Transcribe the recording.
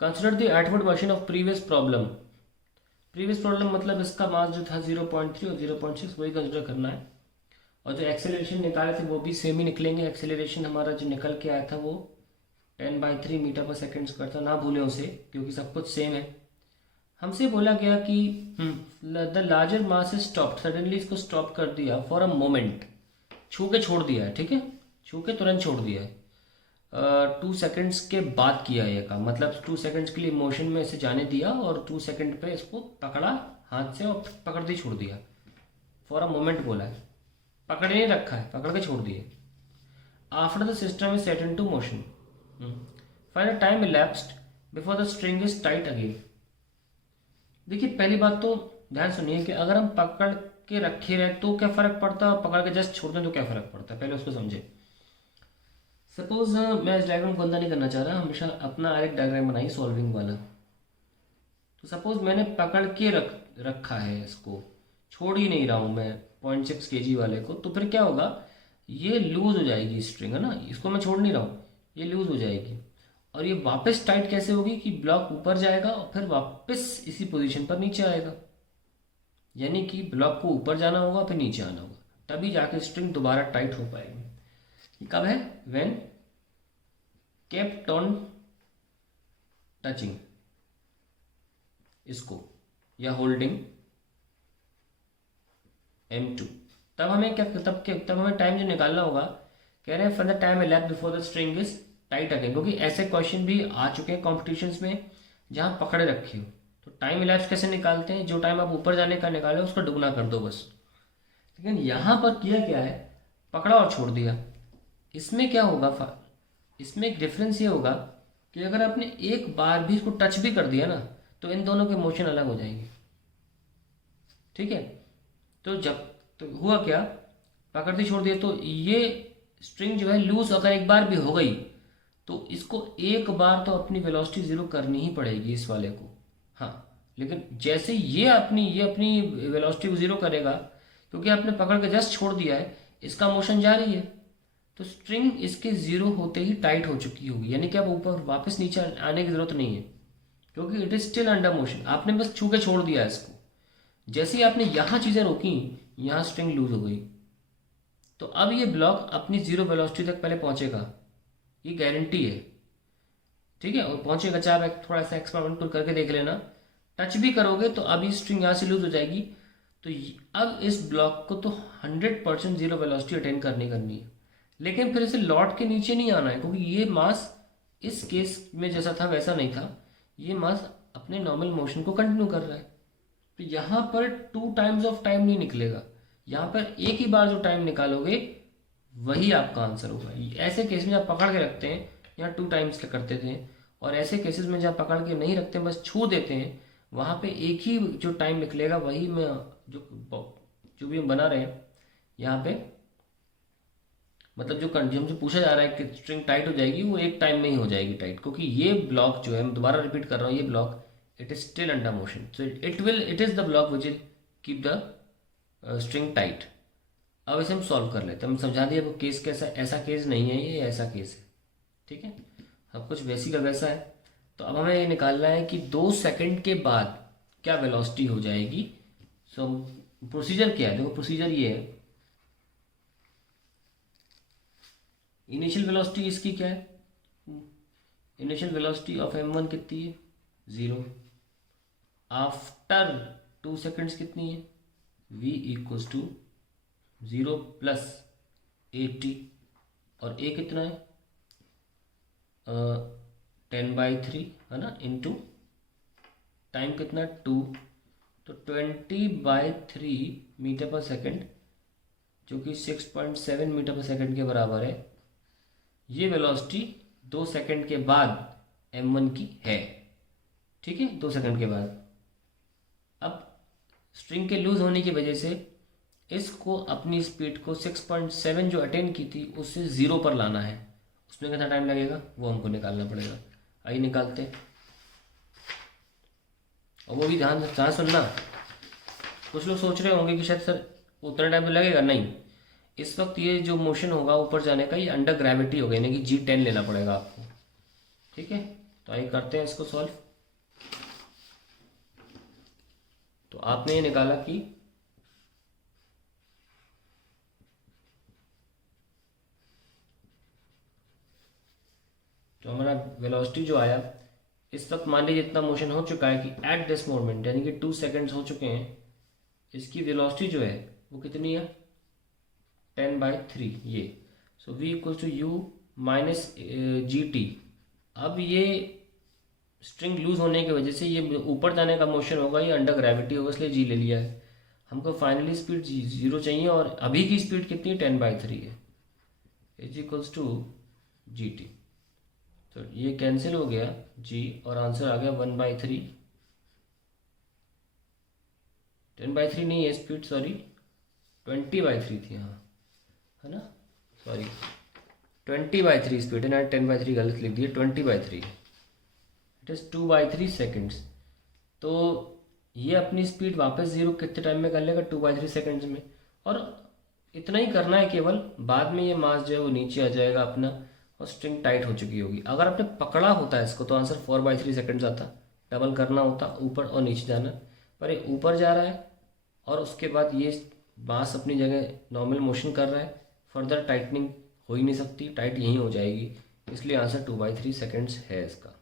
Consider the altered version of previous problem. Previous problem मतलब इसका मास जो था 0.3 और 0.6 वही कंसिडर करना है। और जो एक्सेलरेशन निकाले थे वो भी सेम ही निकलेंगे। एक्सेलरेशन हमारा जो निकल के आया था वो 10/3 मीटर पर सेकेंड स्क्वायर था, ना भूलें उसे क्योंकि सब कुछ सेम है। हमसे बोला गया कि the larger mass is stopped, suddenly इसको स्टॉप कर दिया फॉर अ मोमेंट, छू के छोड़ दिया है, ठीक है, छू के तुरंत छोड़ दिया है। 2 सेकेंड्स के बाद किया है, का मतलब 2 सेकेंड्स के लिए मोशन में इसे जाने दिया और 2 सेकेंड पे इसको पकड़ा हाथ से और पकड़ के छोड़ दिया। फॉर अ मोमेंट बोला है, पकड़ नहीं रखा है, पकड़ के छोड़ दिए। After the system is set in to motion, find a time elapsed before the string is tight again. देखिए पहली बात तो ध्यान सुनिए कि अगर हम पकड़ के रखे रहे तो क्या फर्क पड़ता है और पकड़ के जस्ट छोड़ दें तो क्या फर्क पड़ता है, पहले उसको समझे। सपोज मैं इस डायग्राम को गंदा नहीं करना चाह रहा, हमेशा अपना एक डायग्राम बनाइए सॉल्विंग वाला। तो सपोज मैंने पकड़ के रखा है, इसको छोड़ ही नहीं रहा हूँ मैं 0.6 kg वाले को, तो फिर क्या होगा, ये लूज हो जाएगी स्ट्रिंग, है ना, इसको मैं छोड़ नहीं रहा हूँ, ये लूज हो जाएगी। और ये वापस टाइट कैसे होगी कि ब्लॉक ऊपर जाएगा और फिर वापस इसी पोजीशन पर नीचे आएगा। यानी कि ब्लॉक को ऊपर जाना होगा फिर नीचे आना होगा, तभी जाके स्ट्रिंग दोबारा टाइट हो पाएगी। ये कब है, व्हेन केप्ट ऑन टचिंग इसको या होल्डिंग M2। तब हमें क्या, तब हमें टाइम जो निकालना होगा, कह रहे हैं for the time elapsed before the string is tight again, क्योंकि ऐसे क्वेश्चन भी आ चुके हैं कॉम्पिटिशन्स में जहां पकड़े रखी हो। तो टाइम इलैप्स कैसे निकालते हैं, जो टाइम आप ऊपर जाने का निकाले उसको दुगना कर दो बस। लेकिन यहाँ पर किया क्या है, पकड़ा और छोड़ दिया। इसमें क्या होगा, इसमें एक डिफरेंस ये होगा कि अगर आपने एक बार भी इसको टच भी कर दिया ना तो इन दोनों के मोशन अलग हो जाएंगे, ठीक है। तो जब तो हुआ क्या, पकड़ते छोड़ दिया तो ये स्ट्रिंग जो है लूज अगर एक बार भी हो गई तो इसको एक बार तो अपनी वेलोसिटी जीरो करनी ही पड़ेगी इस वाले को। हाँ, लेकिन जैसे ये अपनी वेलोसिटी को जीरो करेगा, क्योंकि आपने पकड़ के जस्ट छोड़ दिया है, इसका मोशन जारी है, तो स्ट्रिंग इसके जीरो होते ही टाइट हो चुकी होगी। यानी कि अब ऊपर वापस नीचे आने की जरूरत नहीं है, क्योंकि it is still under motion, आपने बस छू के छोड़ दिया इसको। जैसे ही आपने यहाँ चीज़ें रोकी, यहाँ स्ट्रिंग लूज हो गई, तो अब ये ब्लॉक अपनी जीरो वेलोसिटी तक पहले पहुंचेगा, ये गारंटी है, ठीक है। और पहुंचेगा, चाहे आप थोड़ा सा एक्सपेरिमेंट करके देख लेना, टच भी करोगे तो अभी स्ट्रिंग यहाँ से लूज हो जाएगी। तो अब इस ब्लॉक को तो 100% जीरो वेलोसिटी अटेन करनी है, लेकिन फिर इसे लौट के नीचे नहीं आना है, क्योंकि ये मास इस केस में जैसा था वैसा नहीं था, ये मास अपने नॉर्मल मोशन को कंटिन्यू कर रहा है। तो यहाँ पर 2 टाइम्स ऑफ टाइम नहीं निकलेगा, यहाँ पर एक ही बार जो टाइम निकालोगे वही आपका आंसर होगा। ऐसे केस में जब पकड़ के रखते हैं यहाँ 2 टाइम्स का करते थे, और ऐसे केसेस में जब पकड़ के नहीं रखते बस छू देते हैं, वहाँ पे एक ही जो टाइम निकलेगा वही में जो भी हम बना रहे हैं यहाँ पे, मतलब जो हमसे पूछा जा रहा है कि स्ट्रिंग टाइट हो जाएगी, वो एक टाइम में ही हो जाएगी टाइट, क्योंकि ये ब्लॉक जो है, मैं दोबारा रिपीट कर रहा हूँ, ये block it is still under motion, so it is the block which is keep the string tight. अब इसे हम सॉल्व कर लेते हैं, हम समझा दिए वो केस कैसा, ऐसा केस नहीं है, ये ऐसा केस है, ठीक है, सब कुछ वैसी का वैसा है। तो अब हमें ये निकालना है कि 2 सेकंड के बाद क्या वेलोसिटी हो जाएगी। सो प्रोसीजर क्या है, देखो प्रोसीजर ये है, इनिशियल वेलोसिटी इसकी क्या है, इनिशियल वेलोसिटी ऑफ m1 कितनी है, 0। आफ्टर 2 सेकेंड्स कितनी है, v इक्वल्स टू 0 प्लस 80, और a कितना है 10/3, है ना, इंटू टाइम कितना 2, तो 20/3 मीटर पर सेकेंड, जो कि 6.7 मीटर पर सेकेंड के बराबर है। ये वेलोसिटी 2 सेकेंड के बाद m1 की है, ठीक है, 2 सेकेंड के बाद। अब स्ट्रिंग के लूज होने की वजह से इसको अपनी स्पीड को 6.7 जो अटेन की थी उससे 0 पर लाना है। उसमें कितना टाइम लगेगा वो हमको निकालना पड़ेगा, आइए निकालते हैं। और वो भी ध्यान सुनना, कुछ लोग सोच रहे होंगे कि शायद सर उतना टाइम तो लगेगा, नहीं, इस वक्त ये जो मोशन होगा ऊपर जाने का, ये अंडर ग्रेविटी होगा, यानी कि G10 लेना पड़ेगा आपको, ठीक है। तो आइए करते हैं इसको सॉल्व। तो आपने ये निकाला कि तो हमारा वेलोसिटी जो आया इस वक्त मान लीजिए इतना मोशन हो चुका है कि एट दिस मोमेंट यानी कि 2 सेकेंड्स हो चुके हैं, इसकी वेलोसिटी जो है वो कितनी है 10/3 ये। So v equal to u minus g t. अब ये स्ट्रिंग लूज होने की वजह से ये ऊपर जाने का मोशन होगा, ये अंडर ग्रेविटी होगा, इसलिए जी ले लिया है। हमको फाइनली स्पीड 0 चाहिए और अभी की स्पीड कितनी 10/3 है, is equals to g t. तो ये कैंसिल हो गया जी और आंसर आ गया 1/3। 10/3 नहीं है स्पीड, सॉरी 20/3 थी, हाँ है ना, सॉरी 20/3 स्पीड है ना, 10/3 गलत लिख दिया, 20/3 इट इज़ 2/3 सेकेंड्स। तो ये अपनी स्पीड वापस ज़ीरो कितने टाइम में कर लेगा 2/3 सेकेंड्स में। और इतना ही करना है केवल, बाद में ये मास जो है वो नीचे आ जाएगा अपना और स्ट्रिंग टाइट हो चुकी होगी। अगर आपने पकड़ा होता है इसको तो आंसर 4/3 सेकेंड्स आता, डबल करना होता ऊपर और नीचे जाना, पर ये ऊपर जा रहा है और उसके बाद ये मास अपनी जगह नॉर्मल मोशन कर रहा है, फर्दर टाइटनिंग हो ही नहीं सकती, टाइट यहीं हो जाएगी, इसलिए आंसर 2/3 सेकेंड्स है इसका।